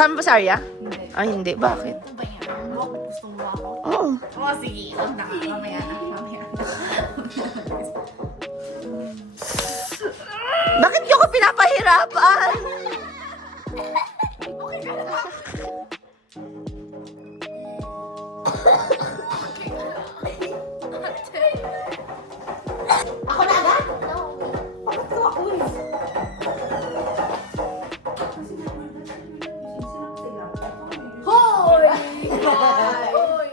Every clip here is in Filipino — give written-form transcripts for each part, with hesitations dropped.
Kasama ba si Arya? Hindi. Ay, hindi. Bakit? Ano ba yan? Gusto mo ba ako? Oo. Oo, sige. Huwag na. Mamaya na. Mamaya na. Bakit niyo ko pinapahirapan? Okay ka na. Ako na agad? Bakit ko ako eh? Hoy! Hoy!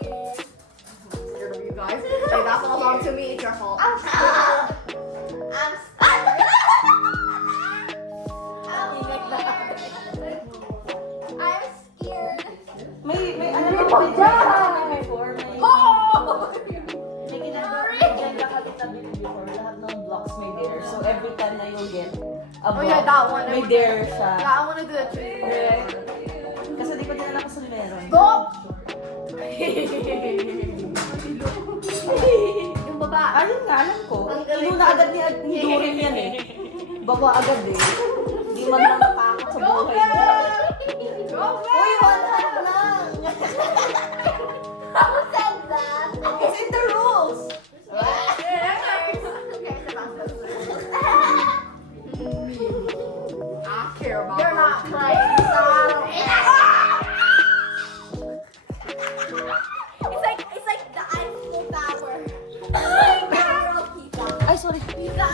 Scared of you guys. Hey, that's all belong to me. It's your fault. I'm scared. May ano na po dyan before, may ginagawa dyan nakakitabi before, lahat ng blocks may dare. So every time na you'll get a block, yeah, that one. may dare siya. Yeah, I wanna do that too. Correct. Kasi di pa dinala ko sa meron. Stop! Yung baba. Ayun nga, alam ko. Inuna agad ni Dorin yan eh. Baba agad eh. Di man lang natakot sa buhay. Go Uy, one hand lang! Who said that? It's in the rules! I care about You're not those. playing, so I don't It's like the Eiffel Tower. Girl, pizza. Ay, sorry. Pizza.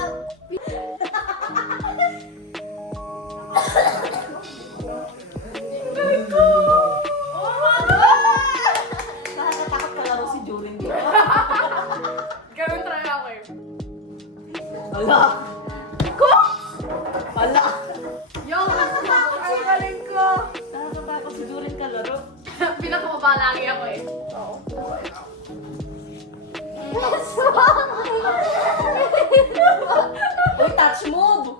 Nakakatakot kalaro si Jorin dito. Ganun try ako eh. Wala. Wala. Yo, ang galing ko. Nakakatakot si Jorin kalaro. Pinakamaba lagi ako eh. Oo. What's wrong? Uy, touch move!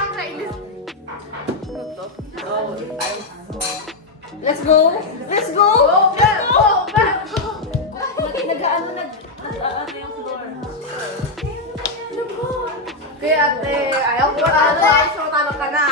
Ang nainis. Ano to? Oh, let's go! Let's go! Go, back! Go, back! Go! Nag-ano yung floor. Kaya ate, ayaw ko na. So, tanong ka na.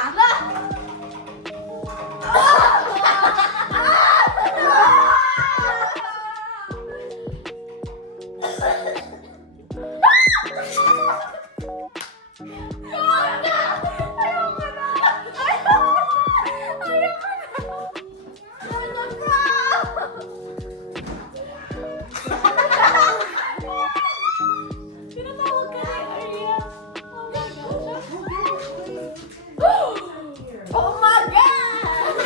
Tinatawag ka ni Arya. Oh my God!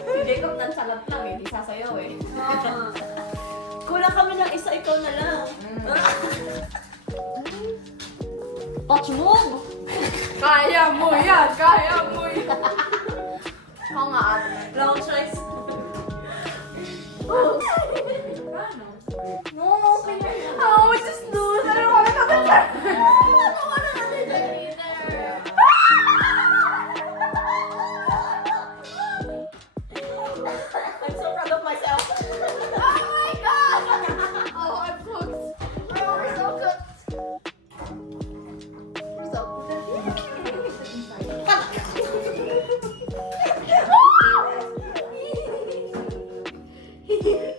Si Jacob nagsalat lang eh, di sasayaw eh. Kulang kami ng isa, ikaw na lang. Touch move! Kaya mo yan! Kaya mo yan! Oo nga ate. Wrong choice. No, okay na yan. Oh, just do it. I don't wanna come in there. I'm so proud of myself. Oh my God! Oh, I'm cooked. Oh, we're so cooked. We're so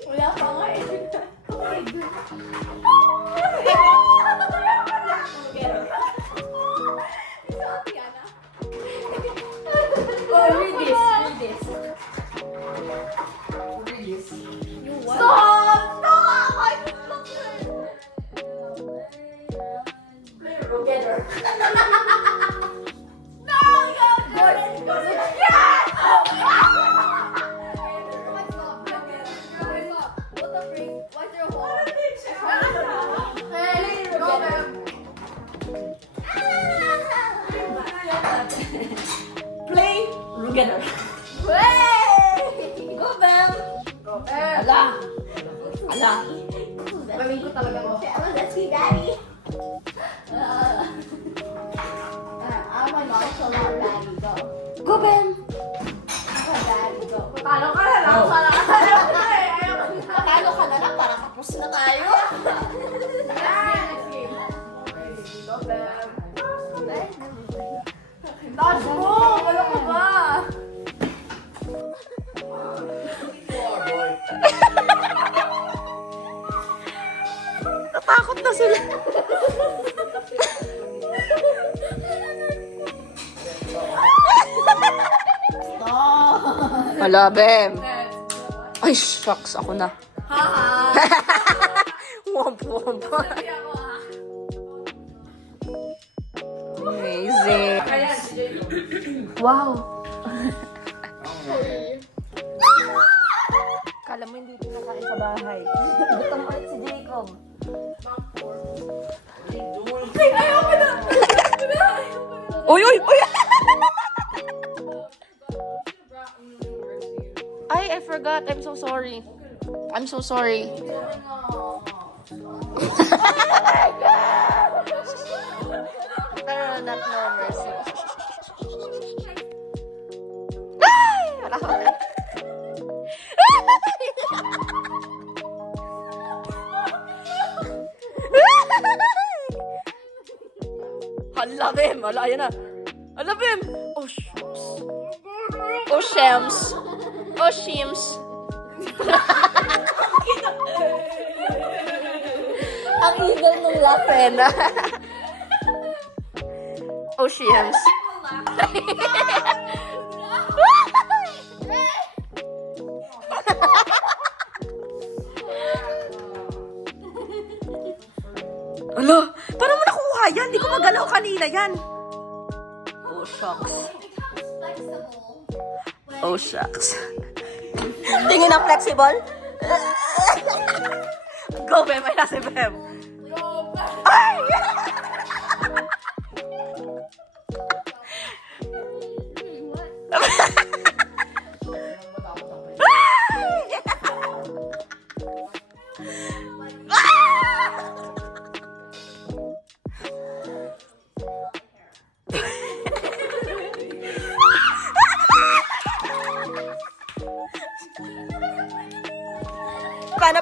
Wala pa nga eh. Oh, read this. Read this. Read this. Stop! Stop! I Together. No! Go! Go! Yes! What the freak? What's your hole? Hey, go back. Play together. Hey! Go, Bam! Go back. Ala! Ala! Galing ko talaga mo. Let's be daddy. I'm a nonchalant daddy. Go. Go, Bam! I'm a daddy. Go. Talo ka na lang. Talo ka na lang. Talo ka na lang para kapos na tayo. Next game. Go back. Dodge mo! Wala ka ba? na sila. Hala, Bem. Ay, shucks. Ako na. Womp, womp. Amazing. Wow. Kala mo hindi pinakain sa bahay. Gutom ulit si Jacob. Uy, uy, uy! I forgot. I'm so sorry. I'm so sorry. Pero not no mercy. Ay! Wala ko. Hala, Bem. Hala, ayan na. Hala, Bem. Oh, shucks. Oh, shems. Oh, shims. Ang evil nung lapen. Oh, shims. Hala, paano mo nakuha yan? Hindi ko magalaw kanina yan. Oh, shucks. Oh, shucks. Tingin ang flexible. Go, Bem. Ay, nasi Bem. Ay!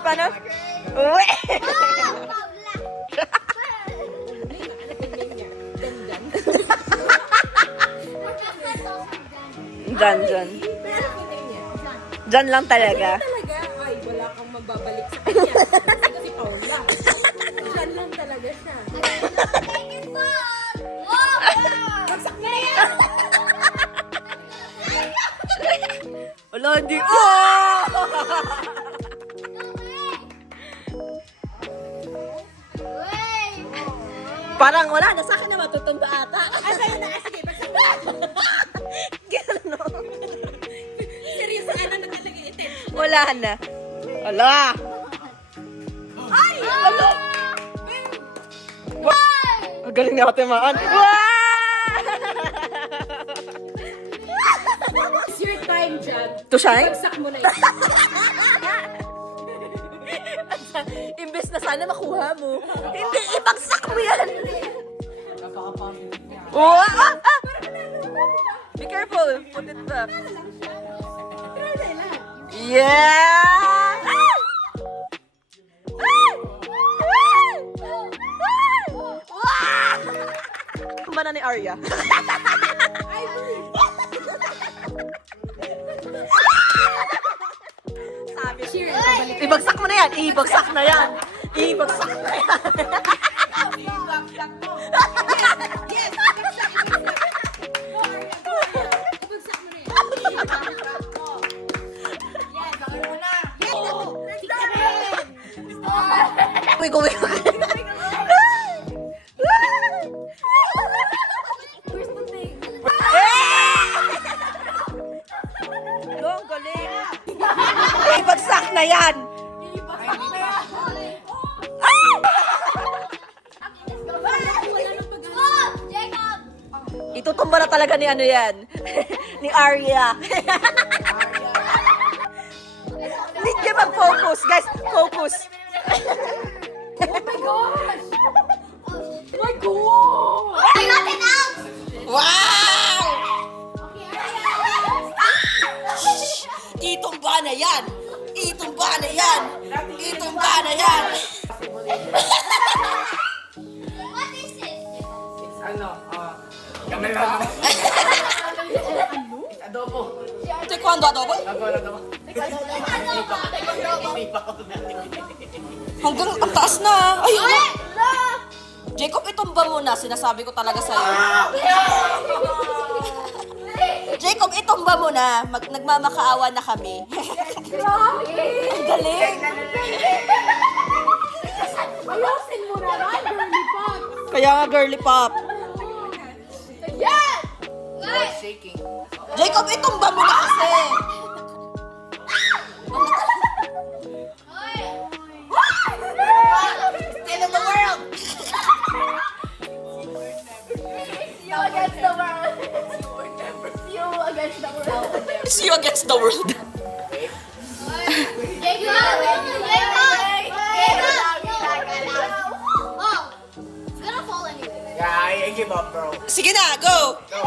Paano? Uwe! Dyan. Dyan lang talaga. Talaga, ay, wala kang mababalik sa kanya. Kasi si Paula. Diyan lang talaga siya. Bagsak na yan! Wala, hindi. Oh! Parang wala na sa akin na matutumba ata. Sa'yo na, sige, bagsak na! Gano'n. Seryoso, ano na talaga itin? Wala na. Wala. Ay! Wala. Ang galing na katimaan. It's your time, Jan. To shine? Bagsak mo na yun. Imbes na sana makuha mo. Hindi, ibagsak mo yan. Oh, Be careful. Put it back. Yeah! Kumba na ni Arya. Sabi, ibagsak mo na yan. Ibagsak na yan. Ibagsak na yan. Go. Ang galing. Ibagsak na yan. Itutumba na talaga ni ano yan. Ni Arya. Hindi mag-focus. Guys, focus. Oh my gosh! Oh my god! I got it out! Wow! Okay, Itumba na yan. Itumba na yan. Itumba na yan. what is it? Ano, kamera. It's adobo. adobo. Taekwondo adobo? Adobo. Hanggang ang taas na. Ay, ano? Jacob, itumba mo na. Sinasabi ko talaga sa'yo. Jacob, itumba mo na. Nagmamakaawa na kami. Ang galing. Ayusin mo naman, girly pop. Kaya nga, girly pop. Shaking. Jacob, itumba mo na kasi. Still in the world. You against the world. You against the world. It's you against the world. Yeah, I give up, bro. Sige na, go! Go.